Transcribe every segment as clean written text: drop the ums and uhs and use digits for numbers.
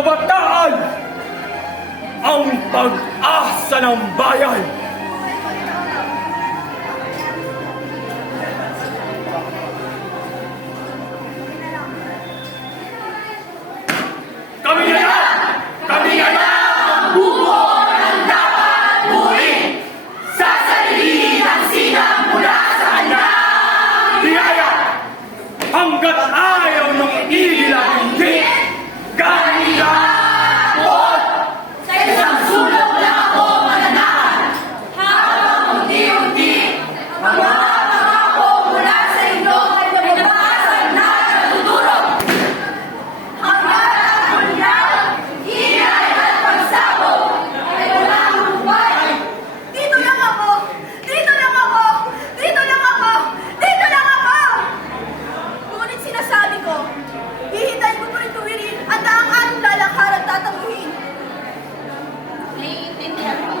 kabataan ang pag-asa ng bayan. Kami na ang buo ng dapat buuin sa sarili ng sinang mula sa kanya. Biyaya hanggat ayaw ng igil at hindi kanila poot. Sa isang sulok lang ako mananahan habang unti-unti ang mga pangako mula sa inyo ay pagkakasan na natutulog. Hanggat ang bunyag, ingay at pagsabog ay walang humpay. Dito lang ako! Dito lang ako! Dito lang ako! Dito lang ako! Ngunit sinasabi ko, hihintayin ko pa rin tuwirin at ang ating lalakar at tatanguhin. Naiintindihan ko.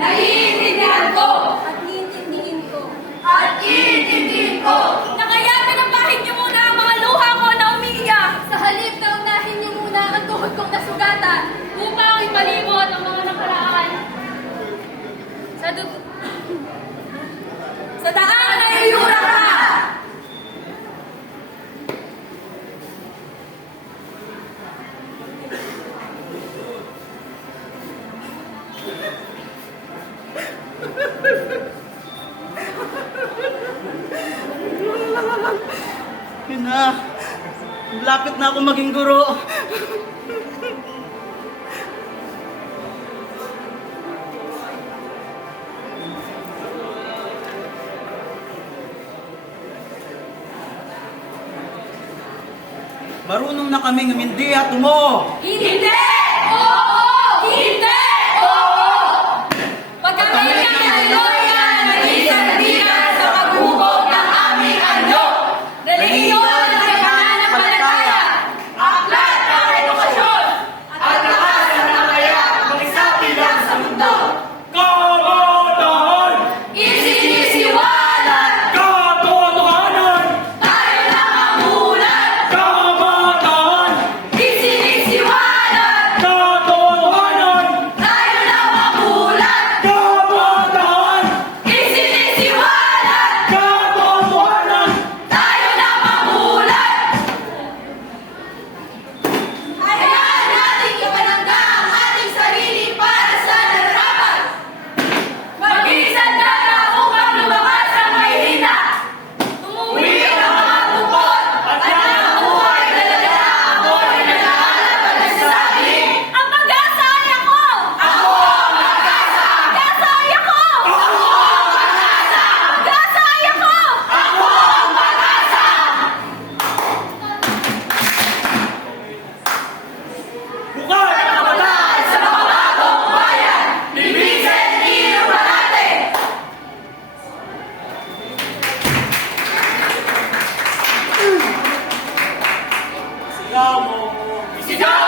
Naiintindihan ko! At iintindihin ko. At iintindihin ko! Nakayanan ng bahid niyo muna ang mga luha ko na umiiyak. Sa halip na unahin niyo muna ang tuhod kong nasugatan upang ipalibot ang mga nakaraan. Sa daan ay iyura ka! Yun na. Lapit na ako maging guro. Marunong na kaming humindi at tumo. Hindi! Oo! Hindi! Oo! Pagkakalit kami ay loya na naging sa paghubog ng aming anyo. Relihiyon at pananampalataya, aklat ng edukasyon, at lakas ng nakaya mag-isa bilang sa mundo. Kabataan! Isinisiwalat! Katotohanan! Tayo na mamulat! Kabataan! Isinisiwalat! Katotohanan! Tayo na mamulat! Kabataan! Isinisiwalat! Katotohanan! Tayo na mamulat! Hayaan nating ipanangga ang ating sarili para sa nararapat. Maging sandata upang lumakas ang mahihina. Tumuwi ang mga bukod at nakabuhay talaga ako ay nag-aalap at nagsasabi, ang pag-asa ay ako! Ako ang pag-asa! Pag-asa ay ako! Ako ang pag-asa! Pag-asa ay ako! Ako ang pag-asa! Bukal ang kabataan! Sa mapabagong bayan, ibisin inuman natin! Sigaw mo. Isigaw